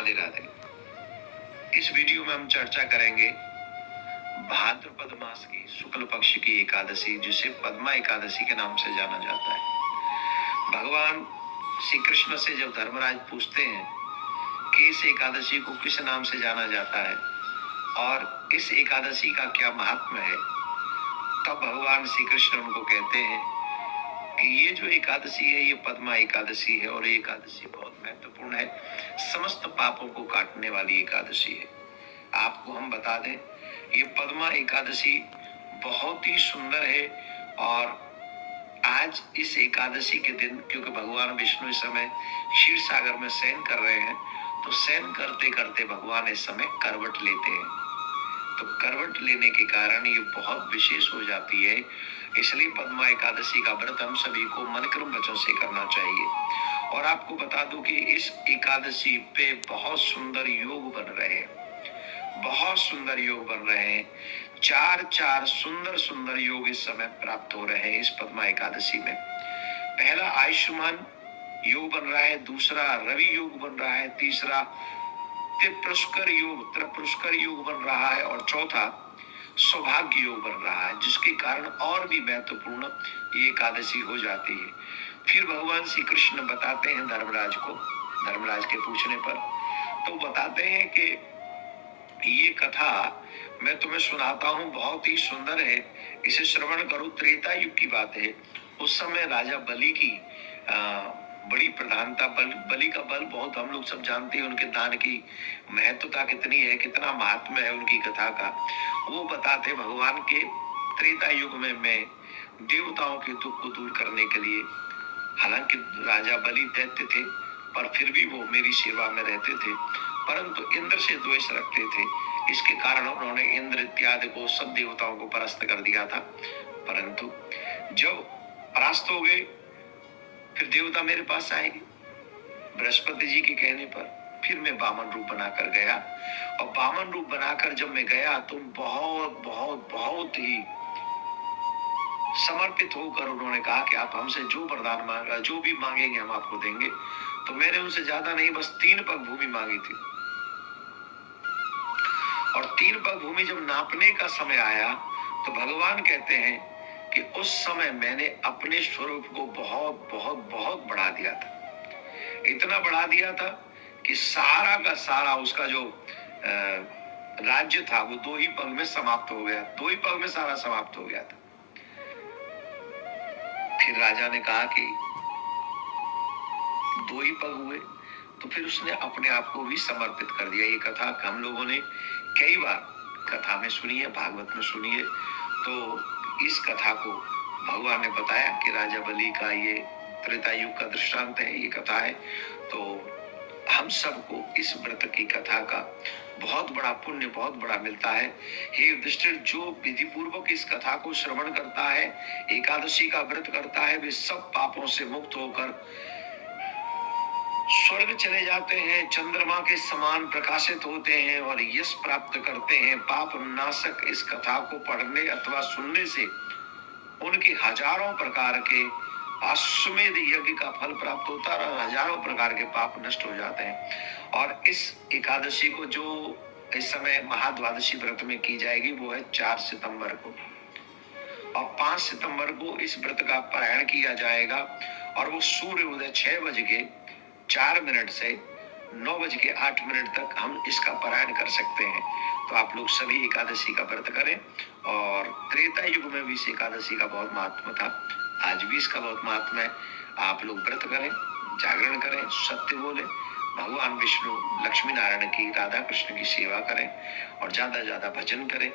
राधे राधे। इस वीडियो में हम चर्चा करेंगे भाद्रपद मास की शुक्ल पक्ष की एकादशी, जिसे पद्मा एकादशी के नाम से जाना जाता है। भगवान श्री कृष्ण से जब धर्मराज पूछते हैं कि इस एकादशी को किस नाम से जाना जाता है और इस एकादशी का क्या महात्म्य है, तब भगवान श्री कृष्ण उनको कहते हैं कि ये जो एकादशी है ये पद्मा एकादशी है और ये एकादशी बहुत महत्वपूर्ण है, समस्त पापों को काटने वाली एकादशी है। आपको हम बता दें, ये पद्मा एकादशी बहुत ही सुंदर है और आज इस एकादशी के दिन, क्योंकि भगवान विष्णु इस समय क्षीर सागर में शयन कर रहे हैं, तो शयन करते करते भगवान इस समय करवट लेते हैं। तो करवट लेने के कारण ये बहुत विशेष हो जाती है। इसलिए पद्मा एकादशी का व्रत हम सभी को मन क्रम वचन से करना चाहिए। और आपको बता दूं कि इस एकादशी पे बहुत सुंदर योग बन रहे हैं, बहुत सुंदर योग बन रहे हैं। चार सुंदर सुंदर योग इस समय प्राप्त हो रहे हैं इस पद्मा एकादशी में। पहला आयुष्मान योग बन रहा है, दूसरा रवि योग बन रहा है, तीसरा त्रिपुष्कर योग बन रहा है और चौथा सौभाग्य योग बन रहा है, जिसके कारण और भी महत्वपूर्ण ये एकादशी हो जाती है। फिर भगवान श्री कृष्ण बताते हैं धर्मराज को, धर्मराज के पूछने पर तो बताते हैं कि ये कथा मैं तुम्हें सुनाता हूँ, बहुत ही सुंदर है, इसे श्रवण करो। त्रेता युग की बात है। उस समय राजा बलि की बड़ी प्रधानता, बलि का बल बहुत हम लोग सब जानते हैं, उनके दान की महत्वता कितनी है, कितना महात्म्य है उनकी कथा का। वो बताते भगवान के त्रेता युग में मैं देवताओं के दुख को दूर करने के लिए, हालांकि राजा बलि दैत्य थे पर फिर भी वो मेरी सेवा में रहते थे, परंतु इंद्र से द्वेष रखते थे। इसके कारण उन्होंने इंद्र इत्यादि को, सब देवताओं को परास्त कर दिया था। परंतु जब परास्त हो गए, फिर देवता मेरे पास आएंगे। बृहस्पति जी के कहने पर फिर मैं वामन रूप बनाकर गया और वामन रूप बनाकर जब मैं गया तो बहुत बहुत बहुत ही समर्पित होकर उन्होंने कहा कि आप हमसे जो वरदान मांगा, जो भी मांगेंगे हम आपको देंगे। तो मैंने उनसे ज्यादा नहीं, बस 3 पग भूमि मांगी थी। और 3 पग भूमि जब नापने का समय आया तो भगवान कहते हैं कि उस समय मैंने अपने स्वरूप को बहुत बहुत बहुत बढ़ा दिया था। इतना बढ़ा दिया था कि सारा का सारा उसका जो राज्य था वो 2 ही पग में समाप्त हो गया, 2 ही पग में सारा समाप्त हो गया था। फिर राजा ने कहा कि 2 ही पग हुए, तो फिर उसने अपने आप को भी समर्पित कर दिया। ये कथा हम लोगों ने कई बार कथा में सुनी है, भागवत में सुनी है। तो इस कथा को भगवान ने बताया कि राजा बलि का ये त्रेता युग का दृष्टांत है, ये कथा है। तो हम सबको इस व्रत की कथा का बहुत बड़ा पुण्य, बहुत बड़ा मिलता है। हे युधिष्ठिर, जो विधि पूर्वक इस कथा को श्रवण करता है, एकादशी का व्रत करता है, वे सब पापों से मुक्त होकर स्वर्ग चले जाते हैं, चंद्रमा के समान प्रकाशित होते हैं और यश प्राप्त करते हैं। पाप नाशक इस कथा को पढ़ने अथवा सुनने से उनके हजारों प्रकार के अश्वमेध यज्ञ का फल प्राप्त होता है और हजारों प्रकार के पाप नष्ट हो जाते हैं। और इस एकादशी को जो इस समय महाद्वादशी व्रत में की जाएगी वो है 4 सितंबर को, और 5 सितंबर को इस व्रत का पारायण किया जाएगा और वो सूर्य उदय 6:04 से 9:08 तक हम इसका पारायण कर सकते हैं। तो आप लोग सभी एकादशी का व्रत करें। और त्रेता युग में भी इस एकादशी का बहुत महात्मा था, आज भी इसका बहुत महात्मा है। आप लोग व्रत करें, जागरण करें, सत्य बोले, भगवान विष्णु, लक्ष्मी नारायण की, राधा कृष्ण की सेवा करें और ज्यादा ज्यादा भजन करें।